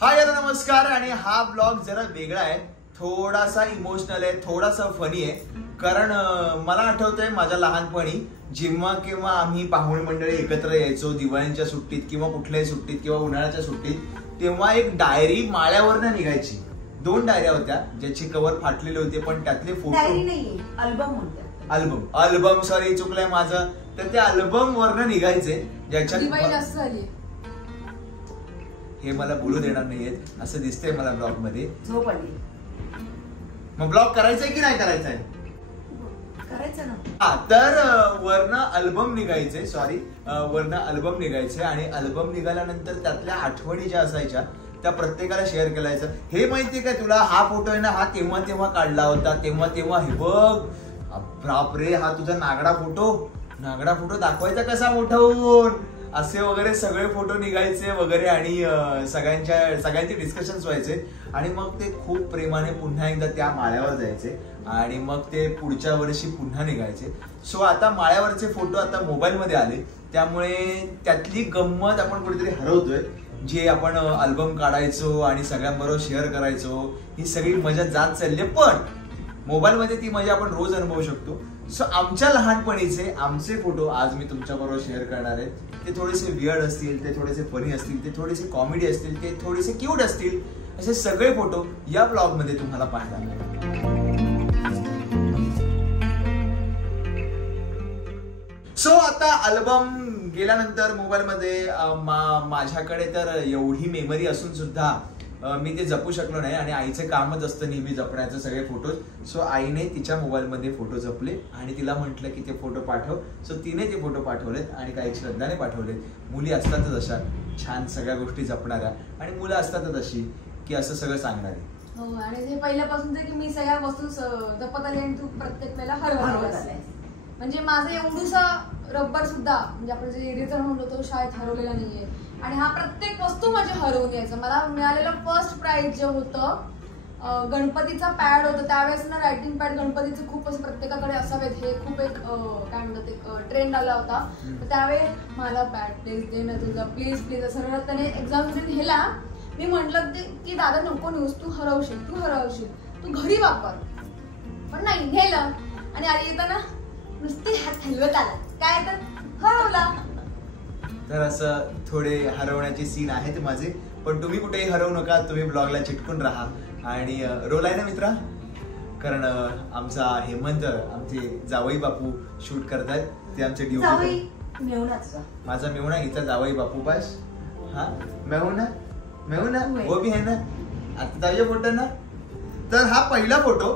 हाय नमस्कार. आणि हा ब्लॉग जरा वेगळा आहे, थोडासा इमोशनल आहे, थोडासा फनी आहे. कारण मला आठवतंय माझ्या लहानपणी जेव्हा केव्हा आम्ही पाहुणे मंडळी एकत्र यायचो दिवाळीच्या सुट्टीत किंवा कुठल्याही सुट्टीत किंवा उन्हाळ्याच्या सुट्टीत, तेव्हा एक डायरी माळ्यावरनं निघायची. 2 डायऱ्या होत्या ज्याची कव्हर फाटलेले होते, पण त्यातले फोटो अल्बम सॉरी चुकलंय माझं. तर त्या अल्बम वरनं निघायचे ज्याच्यात हे मला बोलू देणार नाहीयेत असं दिसतंय मला ब्लॉग मध्ये. मग ब्लॉग करायचंय की नाही करायचंय? करायचं ना. हा, तर वरनं अल्बम निघायचे, वरनं अल्बम निघायचे आणि अल्बम निघाल्यानंतर त्यातल्या आठवणी ज्या असायच्या त्या प्रत्येकाला शेअर करायचं. हे माहितीये का तुला, हा फोटो आहे ना, हा तेव्हा तेव्हा काढला होता, तेव्हा हे बघ, बापरे हा तुझा नागडा फोटो दाखवायचा कसा मोठा होऊन, असे वगैरे सगळे फोटो निघायचे वगैरे. आणि सगळ्यांचे डिस्कशन्स व्हायचे. आणि मग ते खूप प्रेमाने पुन्हा एकदा त्या माळ्यावर जायचे आणि मग ते पुढच्या वर्षी पुन्हा निघायचे. सो आता माळ्यावरचे फोटो आता मोबाईल मध्ये आले, त्यामुळे त्यातली गंमत आपण कुठेतरी हरवतोय. जे आपण अल्बम काढायचो आणि सगळ्यांबरोबर शेअर करायचो, ही सगळी मजा जात चालली. पण मोबाईल मध्ये ती मजा आपण रोज अनुभवू शकतो. सो आमच्या लहानपणीचे आमचे फोटो आज मी तुमच्या बरोबर शेअर करणार आहे. ते थोडेसे वियर्ड असतील, ते थोडेसे फनी असतील, ते थोडेसे कॉमेडी असतील, ते थोडेसे क्यूट असतील. असे सगळे फोटो या ब्लॉग मध्ये तुम्हाला पाहायला मिळतील. सो आता अल्बम गेल्यानंतर मोबाईल मध्ये माझ्याकडे तर एवढी मेमरी असून सुद्धा मी ते जपू शकलो नाही. आणि आईचं कामच असतं नेहमी जपण्याचं सगळे फोटोज. सो आईने तिच्या मोबाईल मध्ये फोटो जपले आणि तिला म्हटलं की ते फोटो पाठव. सो तिने ते फोटो पाठवलेत आणि काही श्रद्धाने पाठवलेत. मुली असतातच अशा छान सगळ्या गोष्टी जपणाऱ्या, आणि मुलं असतातच अशी की असं सगळं सांगणारी. हो, आणि हे पहिल्यापासून की मी सगळ्या वस्तू जपत आले आणि तू प्रत्येक वेळेला हरवत. म्हणजे माझं एवढूसा रब्बर सुद्धा, म्हणजे आपण जे इरेजर म्हणतो तो शाळेत हरवलेला नाहीये. आणि हा प्रत्येक वस्तू माझी हरवून यायचं. मला मिळालेलं फर्स्ट प्राइज जे होतं गणपतीचा पॅड होतं. त्यावेळेस ना रायटिंग पॅड गणपतीचे खूप असं प्रत्येकाकडे असावेत, हे खूप एक काय म्हणतात एक ट्रेंड आला होता. तर त्यावेळी मला पॅड प्लीज दे ना तुझा, प्लीज असं रडत त्याने एक्झाम नेला. मी म्हटलं की दादा नको नेऊस, तू हरवशील, तू घरी वापर. पण नाही नेलं. आणि आधी येताना नुसती हात हलवत आला, काय तर हरवला. तर असं थोडे हरवण्याचे सीन आहेत माझे. पण तुम्ही कुठेही हरवू नका, तुम्ही ब्लॉगला चिटकून राहा. आणि रोल आहे ना मित्रा, कारण आमचा हेमंत, आमचे जावई बापू शूट करतायत. ते आमचे ड्युटी, माझा मेहुणा हिचा जावई बापू. बस हा मेहुणा वो भी है ना. आता जाऊया फोटो ना. तर हा पहिला फोटो.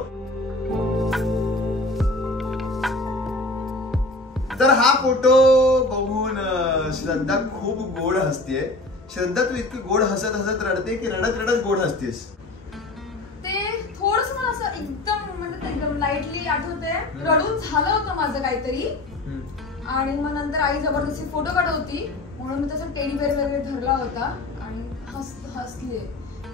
तर हा फोटो बघून श्रद्धा खूप गोड हसतेय. श्रद्धा, तू इतकी गोड हसत रडते की रडत गोड हसतेस? ते थोडस मला असं एकदम लाईटली आठवते. रडून झालं होतं माझं काहीतरी. आणि मग नंतर आई जबरदस्ती फोटो काढत होती, म्हणून मी त्याचा टेडी बेअर वगैरे धरला होता आणि हसलीये.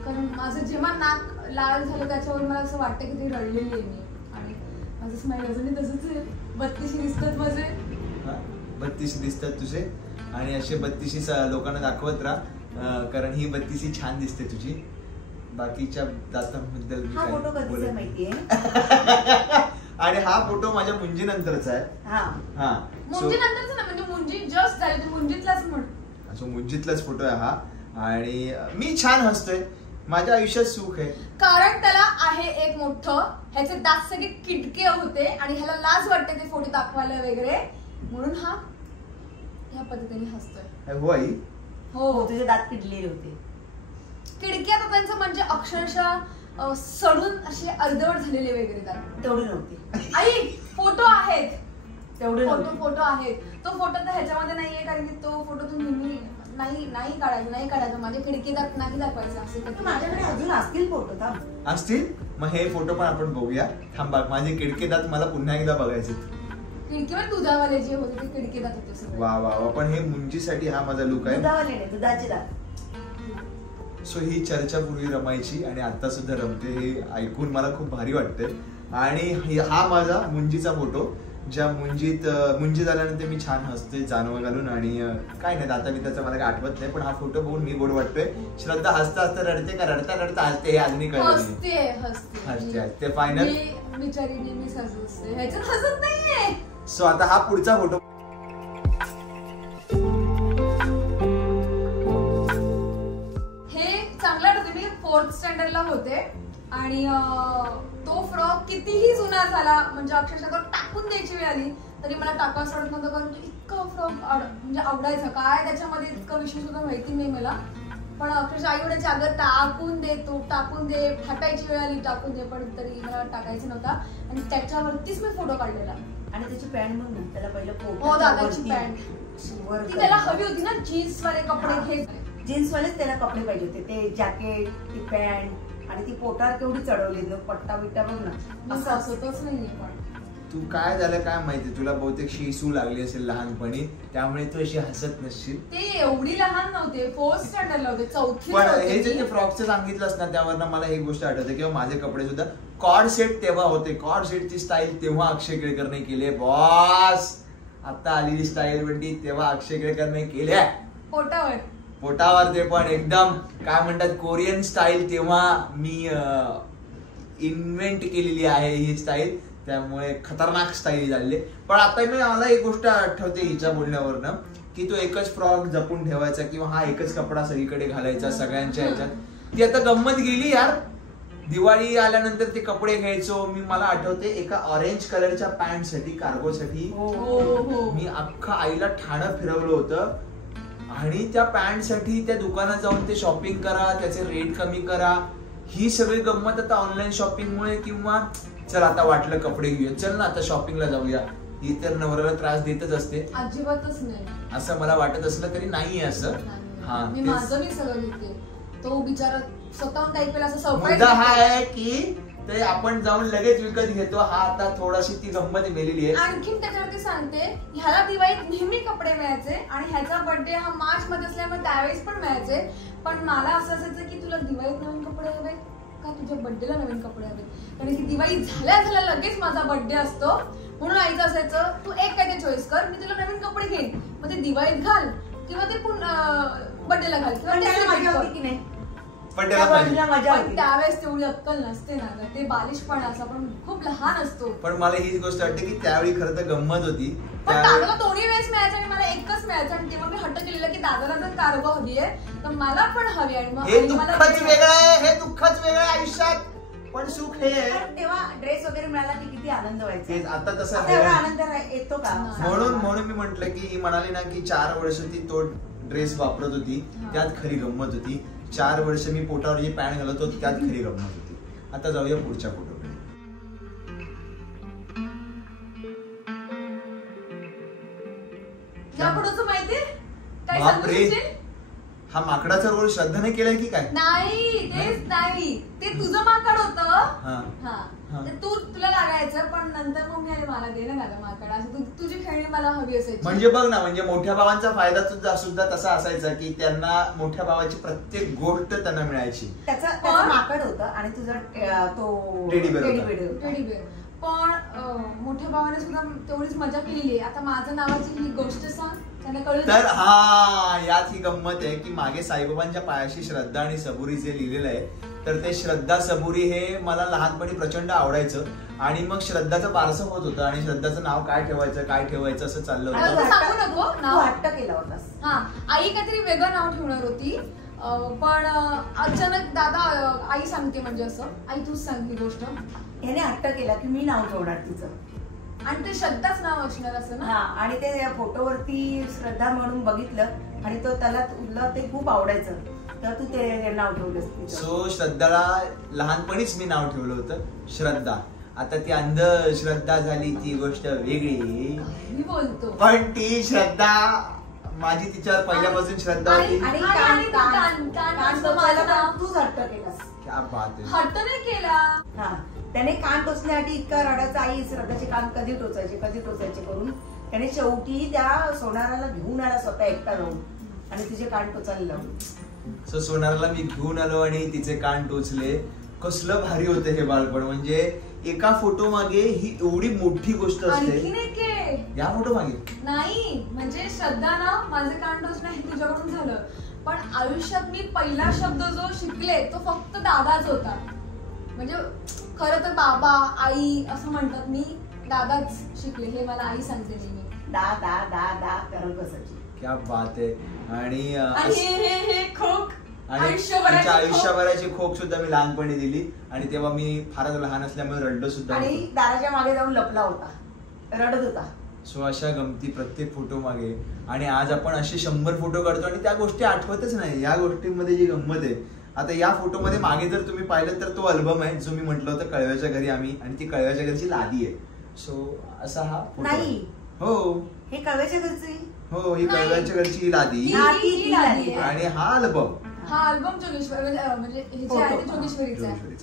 कारण माझं जेव्हा नाक लाल झालं त्याच्यावर मला असं वाटतं की ती रडलेली आहे मी. आणि माझं स्माईल अजूनही तसंच आहे. 32 दिसतात माझे. 32 दिसतात तुझे. आणि असे 32 लोकांना दाखवत राहा, कारण ही 32 छान दिसते तुझी. बाकीच्या दातांबद्दल माहितीये. आणि हा फोटो माझ्या मुंजी नंतरचा आहे. मुंजी नंतरचा ना, म्हणजे मुंजी जस्ट झाली, तू मुंजीतलाच म्हण. अच्छा, मुंजीतलाच फोटो आहे हा. आणि मी छान हसतोय, माझ्या आयुष्यात सुख आहे. कारण त्याला आहे एक मोठं, ह्याचे दात सगळे किटके होते आणि ह्याला लाज वाटते ते फोटो दाखवायला वगैरे, म्हणून हा ह्या पद्धतीने हसतोय. हो आई. हो, तुझे दात किडलेले होते. किडके आता त्यांचं म्हणजे अक्षरशः सडून असे अर्धवट झालेले वगैरे दात. तेवढे नव्हते आई. फोटो आहेत तेवढे फोटो आहेत. तो फोटो तर ह्याच्यामध्ये नाहीये, कारण की तो फोटो तू नेहमी नाही काढायचं. माझे खिडकी दात नाही दाखवायचं. असे माझ्याकडे अजून असतील फोटो. असतील? मग हे फोटो पण आपण बघूया. थांबा, माझे खिडकी दात मला पुन्हा एकदा बघायचे. खिडकीवर दुधावाले जे होते ते खिडकी दात होते सगळे. वा. पण हे मुंजीसाठी हा माझा लुक आहे. दुधाचे दात. सो ही चर्चा पूर्वी रमायची आणि आता सुद्धा रमते. हे ऐकून मला खूप भारी वाटते. आणि हा माझा मुंजीचा फोटो. ज्या मुंजी झाल्यानंतर मी छान हसते जानवं घालून आणि काय नाही दाता बिताचं मला काय आठवत नाही, पण हा फोटो बघून मी गोड वाटतोय. श्रद्धा हसता हसता रडते का रडता रडता हसते हे अजूनही कळलं नाही. हसते फायनल. बिचारी नेहमीच हसते, ह्याच्यात हसत नाहीये. सो आता हा पुढचा फोटो. हे चांगलं आठवते, मी 4th स्टँडर्डला होते आणि तो फ्रॉक कितीही जुना झाला म्हणजे अक्षरशः तो टाकून द्यायची वेळ आली तरी मला टाकावं सोडत नव्हतं, कारण इतका फ्रॉक म्हणजे आवडायचा. काय त्याच्यामध्ये इतकं विषय सुद्धा माहिती नाही मला, पण अक्षरशः आई म्हणायची अगं टाकून दे, तो टाकून दे, फाटायची वेळ आली टाकून दे, पण तरी मला टाकायचं नव्हता आणि त्याच्यावरतीच मी फोटो काढलेला. आणि त्याची पॅन्ट म्हणून त्याला पहिलं हो दादाची पॅन्ट ती त्याला हवी होती ना, जीन्स वाले कपडे. हे जीन्स वालेच त्याला कपडे पाहिजे होते, ते जॅकेट, ती पॅन्ट आणि ती पोटावर केवढी चढवली पट्टा बिट्टा बघ ना, असं असतच नाहीये. पण तू काय झालं काय माहिती, तुला बहुतेक शिसू लागली असेल लहानपणी त्यामुळे तू अशी हसत नसशील. ते एवढी लहान नव्हते, 4th स्टँडर्डला होते, 4थी. पण हे जे फ्रॉकचं सांगितलंस ना त्यावरनं मला एक गोष्ट आठवते किंवा माझे कपडे सुद्धा कॉर्ड सेट तेव्हा होते. कॉर्ड सेटची स्टाईल तेव्हा अक्षय केळकरने केली बॉस. आता आलेली स्टाईल म्हणजे तेव्हा अक्षय केळकरने केल्या पोटावर ते पण एकदम काय म्हणतात कोरियन स्टाईल तेव्हा मी इन्व्हेंट केलेली आहे ही स्टाईल, त्यामुळे खतरनाक स्टाईल झाली. पण आता मला एक गोष्ट आठवते हिच्या बोलण्यावरनं की तो एकच फ्रॉक जपून ठेवायचा किंवा हा एकच कपडा सगळीकडे घालायचा सगळ्यांच्या ह्याच्यात. ती आता गंमत गेली यार. दिवाळी आल्यानंतर ते कपडे घ्यायचो मी. मला आठवते एका ऑरेंज कलरच्या पॅन्ट साठी कार्गोसाठी मी अख्खा आईला ठाणं फिरवलं होतं आणि त्या पॅन्ट साठी त्या दुकानात जाऊन ते शॉपिंग करा, त्याचे रेट कमी करा. ही सगळी गंमत आता ऑनलाईन शॉपिंगमुळे किंवा चल आता वाटलं कपडे घेऊया, चल ना आता शॉपिंगला जाऊया, ही तर नवऱ्याला त्रास देतच असते. अजिबातच नाही असं मला वाटत असलं तरी नाहीये असं. हा मी माझं मी सगळं घेते, तो बिचारा स्वतःहून टाईप असं सरप्राईज. मुद्दा हा आहे की ते आपण जाऊन लगेच विकत घेतो. हा आता थोडीशी ती गंमत मिळालेली आहे. आणखीन त्याच्यावरती सांगते, ह्याला दिवाळीत नेहमी कपडे मिळायचे आणि ह्याचा बर्थडे हा मार्च मध्ये असल्यामुळे त्यावेळेस पण मिळायचे. पण मला असं असायचं की तुला दिवाळीत नवीन कपडे हवे का तुझ्या बर्थडेला नवीन कपडे हवे, कारण की दिवाळी झाल्या झाल्या लगेच माझा बर्थडे असतो. म्हणून आईचं असायचं तू एक काय ते चॉईस कर, मी तुला नवीन कपडे घेईन, मग ते दिवाळीत घाल किंवा ते बर्थडेला घाल किंवा पण त्यावेळेस तेवढी अक्कल नसते ना, ते बालिशपणा असा पण खूप लहान असतो. पण मला हीच गोष्ट वाटते की त्यावेळी खरं तर गंमत होती. पण दादाला दोन्ही वेळेस मिळायचं आणि मला एकच मिळायचं आणि तेव्हा मी हट्ट केलेला की दादाला जर कार्गो हवी आहे तर मला पण हवी आहे. हे दुःखच वेगळं आहे, हे दुःखच वेगळं आहे आयुष्यात, पण सुख हे आहे. तेव्हा ड्रेस वगैरे मिळाला की किती आनंद व्हायचा. आता तसं आनंद येतो का. म्हणून मी म्हंटल की ही म्हणाली ना की 4 वर्ष ती तो ड्रेस वापरत होती, त्यात खरी गंमत होती. 4 वर्ष मी पोटावर जी पॅन्ट घालत होतो त्यात खरी गंमत होती. आता जाऊया पुढच्या फोटोकडे. माहिती बापरे, हा माकडाचा रोल श्रद्धाने केलाय की काय. नाही तेच नाही, ते तुझं माकड होतं, तुला लागायचं. पण नंतर मग मी मला दे ना दादा माकड, असं तुझी खेळणी मला हवी असायची. म्हणजे बघ ना, म्हणजे मोठ्या भावांचा फायदा सुद्धा तसा असायचा की त्यांना मोठ्या भावाची प्रत्येक गोष्ट त्यांना मिळायची. त्याचं माकड होतं आणि तुझा तो टेडी बेअर. पण मोठ्या भावाने सुद्धा तेवढीच मजा केलेली आहे. आता माझं नावाची ही गोष्ट सांग त्यांना कळलं. तर हा यात ही गंमत आहे की मागे साईबाबांच्या पायाशी श्रद्धा आणि सबुरी जे लिहिलेलं आहे, तर ते श्रद्धा सबुरी हे मला लहानपणी प्रचंड आवडायचं. आणि मग श्रद्धाचं बारसं होत होतं आणि श्रद्धाचं नाव काय ठेवायचं असं चाललं होतं. सांगू नको नाव, हट्ट केला होतास. हा आई काहीतरी वेगळं नाव ठेवणार होती, पण अचानक दादा आई सांगते म्हणजे असं आई तूच सांग ही गोष्ट. ह्याने हट्ट केला की मी नाव ठेवणार तिचं, आणि ते श्रद्धाच नाव असणार असं ना. आणि ते फोटोवरती श्रद्धा म्हणून बघितलं आणि तो त्याला ते खूप आवडायचं, तर तू ते नाव ठेवलं. सो श्रद्धाला लहानपणीच मी नाव ठेवलं होतं श्रद्धा. आता ती अंध श्रद्धा झाली ती गोष्ट वेगळी, मी बोलतो. पण ती श्रद्धा माझी तिच्यावर पहिल्यापासून श्रद्धा होती. तूच हट्ट केलास. क्या बात आहे. हट्ट नाही केला. त्याने कान टोचण्यासाठी इतका रडायचा, आई श्रद्धाचे कान कधी टोचायचे करून त्याने शेवटी त्या सोनाराला घेऊन आला स्वतः एकटा जाऊन आणि तिचे कान टोचायला लावून. सो सोनाराला मी घेऊन आलो आणि तिचे कान टोचले. कसलं भारी होतं हे बालपण. म्हणजे एका फोटो मागे ही एवढी मोठी गोष्ट असते. आणखीन एक आहे. या फोटो मागे नाही म्हणजे श्रद्धा ना माझे कान टोचणं हे तुझ्याकडून झालं, पण आयुष्यात मी पहिला शब्द जो शिकले तो फक्त दादाच होता. म्हणजे खरं तर बाबा आई असं म्हणतात, मी दादाच शिकले हे मला आई सांगते नेहमी. दा दा दा दा करत बसायची. क्या बात आहे. आणि हे खोक आणि तिच्या आयुष्यभराची खोक सुद्धा मी लहानपणी दिली आणि तेव्हा मी फारच लहान असल्यामुळे रडलो सुद्धा. आणि दाराच्या मागे जाऊन लपला होता, रडत होता. सो अशा गमती प्रत्येक फोटो मागे. आणि आज आपण असे 100 फोटो काढतो आणि त्या गोष्टी आठवतच नाही. या गोष्टींमध्ये जी गंमत आहे, आता या फोटोमध्ये मागे जर तुम्ही पाहिलं तर तो अल्बम आहे जो मी म्हटलं होतं कळव्याच्या घरी आम्ही, आणि ती कळव्याच्या घरची लादी आहे. सो असा हा फोटो नाही हो हे कळव्याच्या घरची. हो ही कळव्याच्या घरची लादी ही लादी आहे. आणि हा अल्बम. हा अल्बम जोगेश्वरी म्हणजे हे जे आहे ते जोगेश्वरीचा आहे.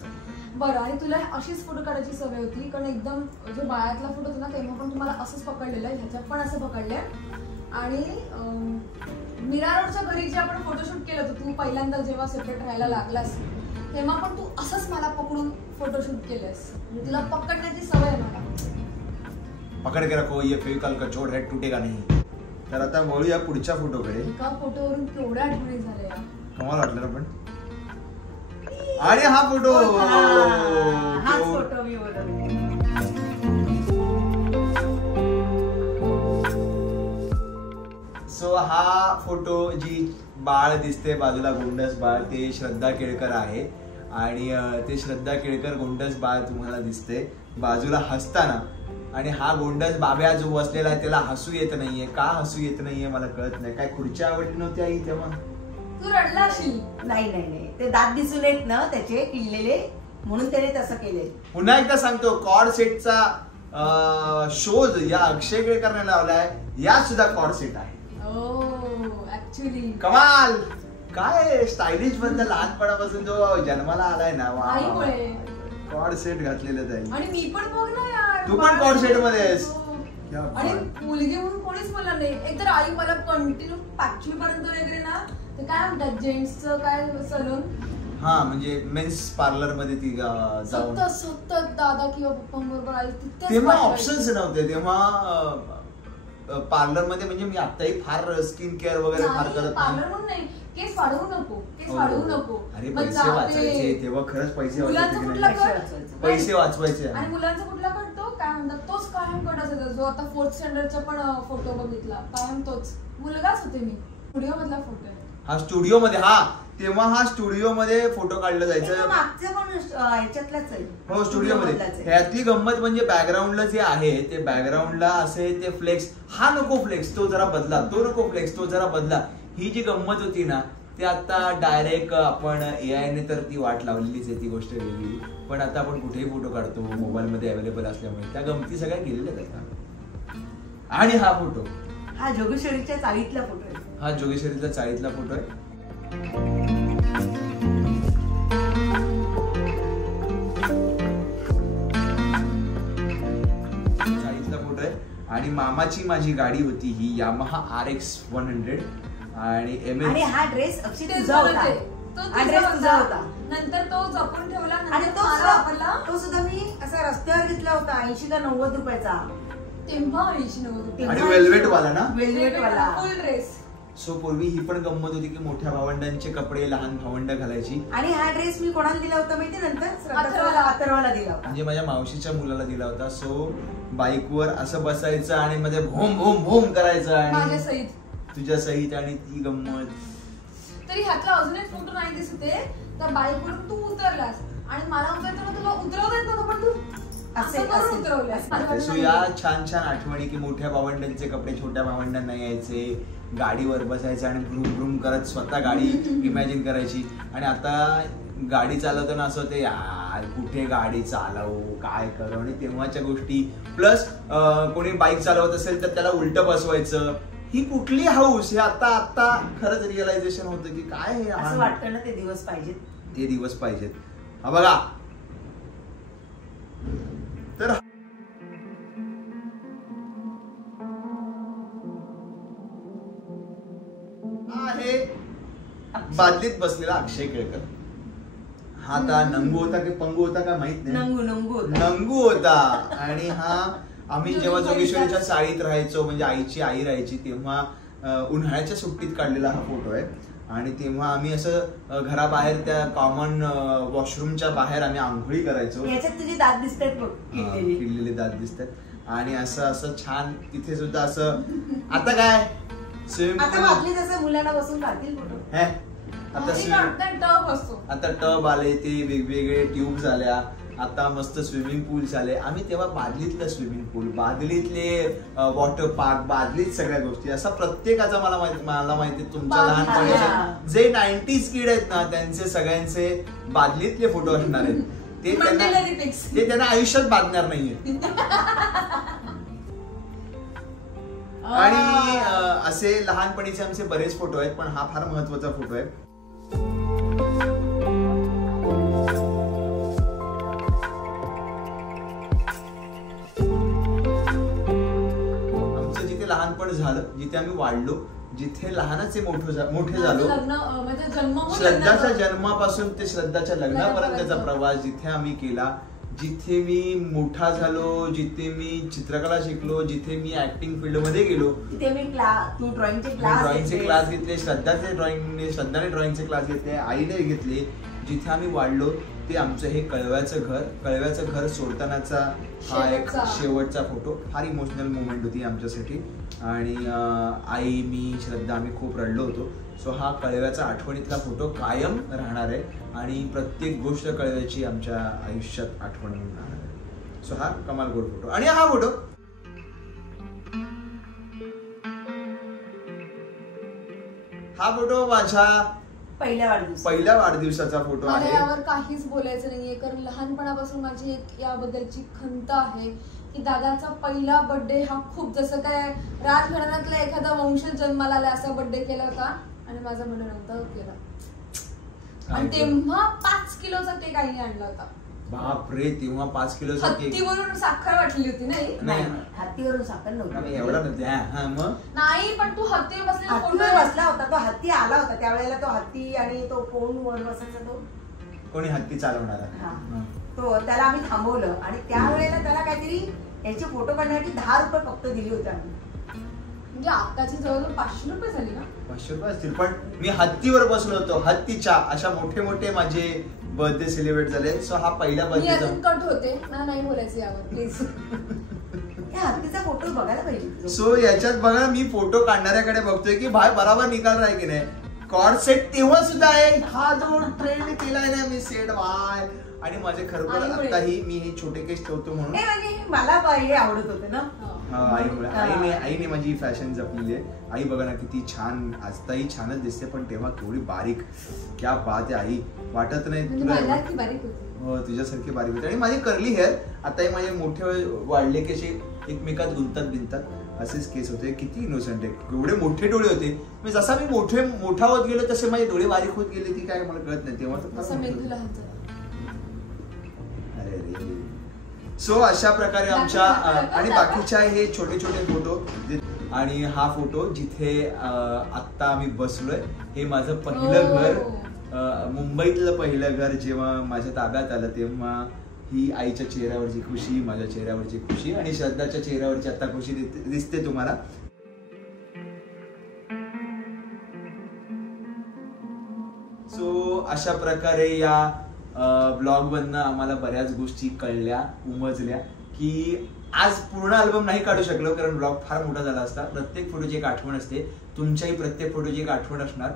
बरं, आणि तुला अशीच फोटो काढायची सवय होती कारण एकदम जो बाळातला फोटो होता ना तेव्हा पण तुम्हाला असंच पकडलेलं आहे, ह्याच्यात पण असं पकडलंय. आणि मीरा रोडच्या घरी जे आपण फोटोशूट केलं होतं, तू पहिल्यांदा जेव्हा सेपरेट राहायला लागलास तेव्हा पण तू असंच मला पकडून फोटोशूट केलंस. म्हणजे तुला पकडण्याची सवय आहे मला. पकड के रखो ये फेविकॉल का छोड़ है टूटेगा नहीं. तर आता वळूया पुढच्या फोटोकडे. एका फोटोवरून केवढ्या आठवणी झाल्या. कमाल वाटलं ना पण. आणि हा फोटो हाच फोटो मी बोलत होते. सो हा फोटो जी बाळ दिसते बाजूला गोंडस बाळ ते श्रद्धा केळकर आहे. आणि ते श्रद्धा केळकर गोंडस बाळ तुम्हाला दिसते बाजूला हसताना. आणि हा गोंडस बाब्या जो बसलेला आहे त्याला हसू येत नाहीये. का हसू येत नाहीये मला कळत नाही. काय खुर्ची आवडली नव्हती आई तेव्हा? तू रडला असेल. नाही नाही नाही, ते दात दिसून येत ना त्याचे किडलेले, म्हणून त्याने तसं केले. पुन्हा एकदा सांगतो, कॉर्ड सेटचा शोध या अक्षय केळकरने लावलाय. या सुद्धा कॉर्ड सेट आहे. ऍक्च्युली कमाल. काय स्टायलिश बद्दल लहानपणापासून जो जन्माला आलाय ना, आईमुळे कॉर्ड सेट घातलेलं आहे. आणि मी पण बघ ना यार, तू पण कॉर्ड सेट मध्ये आहेस. आणि मुलगी म्हणून कोणीच मला नाही. एकतर आई मला कंटिन्यू 5वी पर्यंत वगैरे ना ते काय म्हणतात जेंट्सचं काय सलून, हा म्हणजे मेन्स पार्लर मध्ये ती जाऊन सतत दादा किंवा पप्पांबरोबर आई तिथेच तेव्हा पाठवायची. ऑप्शन्स नव्हते. तेव्हा पार्लर मध्ये म्हणजे मी आताही फार स्किन केअर वगैरे फार करत पार्लर म्हणून नाही, केस वाढवू नको, केस वाढवू नको. अरे पैसे वाचवायचे तेव्हा, खरंच पैसे मुलांचा कुठला वाचवायचे. कट, पैसे वाचवायचे. आणि मुलांचा कुठला कट तो काय म्हणतात तोच कायम कट असायचा. जो आता 4th स्टँडर्डचा पण फोटो बघितला कायम तोच. मुलगाच होते मी. स्टुडिओ मधला फोटो आहे हा. स्टुडिओ मध्ये हा तेव्हा हा स्टुडिओ मध्ये फोटो काढला जायचं. मागचं पण ह्याच्यातलाच आहे. हो स्टुडिओ मध्ये. ह्यातली गंमत म्हणजे बॅकग्राऊंडला जे आहे ते बॅकग्राऊंडला असे ते फ्लेक्स, हा नको फ्लेक्स तो जरा बदला, तो नको फ्लेक्स तो जरा बदला. ही जी गंमत होती ना ती आता डायरेक्ट आपण AI ने तर ती वाट लावलेलीच आहे, ती गोष्ट वेगळी. पण आता आपण कुठेही फोटो काढतो मोबाईल मध्ये अवेलेबल असल्यामुळे त्या गमती सगळ्या गेलेल्या आहेत. आणि हा फोटो हा जोगेश्वरीच्या चाळीतला फोटो आहे. हा जोगेश्वरीचा चाळीतला फोटो आहे. चाळीतला फोटो आहे. आणि मामाची माझी गाडी होती ही यामाहा RX 100 आणि आणि हा ड्रेस अक्षय ते तुझा होता. तो हा ड्रेस तुझा होता. नंतर तो जपून ठेवला. आणि नंतर मला वापरला. तो सुद्धा मी असा रस्त्यावर घेतला होता 80 का 90 रुपयाचा. तेव्हा 80-90 रुपये. आणि वेल्वेट वाला ना, वेल्वेट वाला फुल ड्रेस. सो पूर्वी ही पण गंमत होती की मोठ्या भावंडांचे कपडे लहान भावंड घालायची. आणि हा ड्रेस मी कोणाला दिला होता माहिती? नंतर अथर्वला दिला होता. म्हणजे माझ्या मावशीच्या मुलाला दिला होता. सो बाईकवर असं बसायचं आणि मध्ये भोम भोम भोम करायचं माझ्या आणि सहित, तुझ्या सहित. आणि ती गंमत. तरी ह्यातला अजून एक फोटो नाही दिसते. त्या बाईकवरून तू उतरलास आणि मला उतरताना तुला उतरवता येत नव्हतं पण तू असं करून उतरवल्यास. सो या छान छान आठवणी की मोठ्या भावंडांचे कपडे छोट्या भावंडांना यायचे, गाडीवर बसायचं आणि भ्रूम भ्रूम करत स्वतः गाडी इमॅजिन करायची. आणि आता गाडी चालवताना असं होते यार कुठे गाडी चालवू काय करू. आणि तेव्हाच्या गोष्टी प्लस कोणी बाईक चालवत असेल तर त्याला उलट बसवायचं. ही कुठली हाऊस हे आता खरंच रिअलायझेशन होतं की काय हे असं वाटतं ना ते दिवस पाहिजेत. ते दिवस पाहिजेत. हा बघा तर आहे बादलीत बसलेला अक्षय केळकर. हा आता नंगू होता की पंगू होता का माहित नाही, नंगू होता. आणि हा आम्ही जेव्हा जोगेश्वरीच्या चाळीत राहायचो, म्हणजे आईची आई राहायची, तेव्हा उन्हाळ्याच्या सुट्टीत काढलेला हा फोटो आहे. आणि तेव्हा आम्ही असं घराबाहेर त्या कॉमन वॉशरूमच्या बाहेर आम्ही आंघोळी करायचो. याच्यात तुझी दात दिसतात, किडलेले दात दिसतात. आणि असं छान तिथे सुद्धा असं आता काय मुलांना बसून काढतील फोटो. आता टब आले, ते वेगवेगळे ट्यूब झाल्या, आता मस्त स्विमिंग पूल झाले. आम्ही तेव्हा बादलीतलं स्विमिंग पूल, बादलीतले वॉटर पार्क, बादलीत सगळ्या गोष्टी, असा प्रत्येकाचा मला माहिती तुमच्या लहानपणी जे 90s किड आहेत ना, त्यांचे सगळ्यांचे बादलीतले फोटो असणार आहेत. ते त्यांना आयुष्यात बांधणार नाहीये. आणि असे लहानपणीचे आमचे बरेच फोटो आहेत, पण हा फार महत्वाचा फोटो आहे. आमचं जिथे लहानपण झालं, जिथे आम्ही वाढलो, जिथे लहानाचे मोठे झालो, श्रद्धाच्या जन्मापासून ते श्रद्धाच्या लग्नापर्यंतचा प्रवास जिथे आम्ही केला, जिथे मी मोठा झालो, जिथे मी चित्रकला शिकलो, जिथे मी ऍक्टिंग फील्ड मध्ये गेलो, तिथे मी ड्रॉइंगचे क्लास घेतले, श्रद्धाने ड्रॉइंगचे क्लास घेतले, आईने घेतले. जिथे आम्ही वाढलो ते आमचं हे कळव्याचं घर सोडतानाचा हा एक शेवटचा फोटो. फार इमोशनल मुवमेंट होती आमच्यासाठी. आणि आई, मी, श्रद्धा आम्ही खूप रडलो होतो. सो हा कळव्याचा आठवणीतला फोटो कायम राहणार आहे आणि प्रत्येक गोष्ट कळव्याची आमच्या आयुष्यात आठवण म्हणून राहणार आहे. सो हा कमाल गोड फोटो. आणि हा फोटो माझ्या पहिल्या वाढदिवसाचा फोटो आहे. मला यावर काहीच बोलायचं नाहीये, कारण लहानपणापासून माझी एक याबद्दलची खंत आहे की दादाचा पहिला बर्थडे हा खूप, जसं काय राजघराण्यातला एखादा वंशज जन्माला आला असा बर्थडे केला होता आणि माझा बर्थडे नव्हता केला. आणि तेव्हा 5 किलोचा केक आईने आणला होता. बापरे, तेव्हा 5 किलोचा केक. हत्तीवरून साखर वाटली होती. नाही, हत्तीवरून साखर नव्हती. एवढा नव्हती. नाही, पण तू हत्तीवर बसला होता. तो हत्ती आला होता त्यावेळेला. तो हत्ती आणि तो कोण वर बसायचा, तो कोणी हत्ती चालवणारा, तो त्याला आम्ही थांबवलं. आणि त्यावेळेला त्याला काहीतरी याचे फोटो काढण्यासाठी 10 रुपये फक्त दिली होती आम्ही. म्हणजे आताची जवळजवळ 500 रुपये झाली ना. 500 रुपये असतील. पण मी हत्तीवर बसलो होतो. हत्तीच्या अशा मोठे माझे बर्थडे सेलिब्रेट झाले. सो हा पहिला बर्थडे कट होते. मला नाही बोलायचं यावर प्लीज. हत्तीचा फोटो बघायला पाहिजे. सो याच्यात बघा, मी फोटो काढणाऱ्याकडे बघतोय की भाई बराबर निकाल राय की नाही. कॉर्ड सेट तेव्हा सुद्धा आहे. हा जो ट्रेंड केलाय ना मी, सेट वाय. आणि माझे खरोखर आताही मी हे छोटे केस ठेवतो म्हणून मला हे आवडत होते ना. आईने माझी फॅशन जपलेली आहे. आई बघा ना किती छान, आजताही छानच दिसते, पण तेव्हा केवढी बारीक. क्या बात आहे आई, वाटत नाही तुला. हो, तुझ्यासारखी बारीक होती. आणि माझी कर्ली हेअर आता माझे मोठे वाढले की असे एकमेकात गुंतत असेच केस होते. किती इनोसंट आहे. एवढे मोठे डोळे होते. मी जसा मी मोठा होत गेलो तसे माझे डोळे बारीक होत गेले की काय मला कळत नाही. तेव्हा तर सो अशा प्रकारे आमच्या आणि बाकीच्या हे छोटे फोटो. आणि हा फोटो जिथे आत्ता आम्ही बसलोय, हे माझं पहिलं घर, मुंबईतलं पहिलं घर जेव्हा माझ्या ताब्यात आलं, तेव्हा ही आईच्या चेहऱ्यावरची खुशी, माझ्या चेहऱ्यावरची खुशी आणि श्रद्धाच्या चेहऱ्यावरची आता खुशी दिसते तुम्हाला. सो अशा प्रकारे या ब्लॉग मधनं आम्हाला बऱ्याच गोष्टी कळल्या, उमजल्या की आज पूर्ण अल्बम नाही काढू शकलो कारण ब्लॉग फार मोठा झाला असता. प्रत्येक फोटोची एक आठवण असते. तुमच्याही प्रत्येक फोटोची एक आठवण असणार.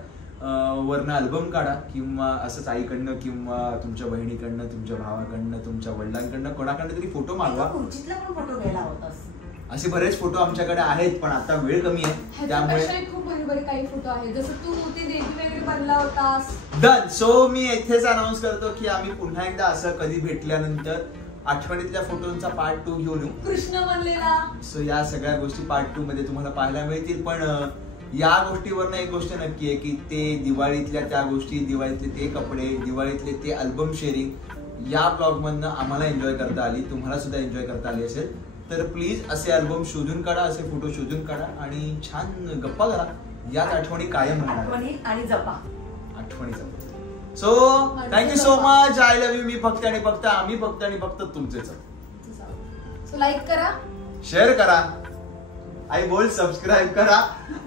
वरनं अल्बम काढा किंवा असंच आईकडनं किंवा तुमच्या बहिणीकडनं, तुमच्या भावाकडनं, तुमच्या वडिलांकडनं, कोणाकडनं तरी फोटो मागवा. फोटो घ्यायला होतास. असे बरेच फोटो आमच्याकडे आहेत, पण आता वेळ कमी आहे त्यामुळे खूप बरे काही फोटो आहेत. जसं तू ते देवी वगैरे बनला होतास. डन. सो मी इथेच अनाऊन्स करतो की आम्ही पुन्हा एकदा असं कधी भेटल्यानंतर आठवणीतल्या फोटोंचा पार्ट 2 घेऊन येऊ. कृष्ण बनलेला. सो या सगळ्या गोष्टी पार्ट 2 मध्ये तुम्हाला पाहायला मिळतील. पण या गोष्टीवरनं एक गोष्ट नक्की आहे की ते दिवाळीतल्या त्या गोष्टी, दिवाळीतले ते कपडे, दिवाळीतले ते अल्बम शेअरिंग या ब्लॉग मधनं आम्हाला एन्जॉय करता आली, तुम्हाला सुद्धा एन्जॉय करता आली असेल. तर प्लीज असे अल्बम शोधून काढा, असे फोटो शोधून काढा आणि छान गप्पा करा. याच आठवणी कायम राहणार. आणि जपा. आठवणी जपा. So thank you so much. I love you. मी फक्त आणि फक्त आम्ही फक्त आणि फक्त तुमचेच. सो लाईक करा, शेअर करा. आई बोल सबस्क्राईब करा.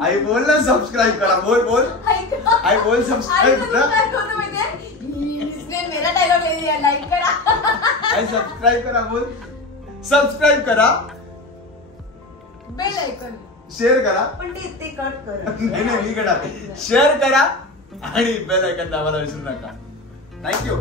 आई बोल ना सबस्क्राईब करा. बोल बोल आई बोल सबस्क्राईब करा. मेरा डायलॉग लाईक करा, आई सबस्क्राईब करा. बोल सबस्क्राईब करा, बेल आयकॉन शेअर करा. पण ते कट कर. नाही मी करा. शेअर करा आणि बेल आयकॉन दाबायला विसरू नका. थँक्यू.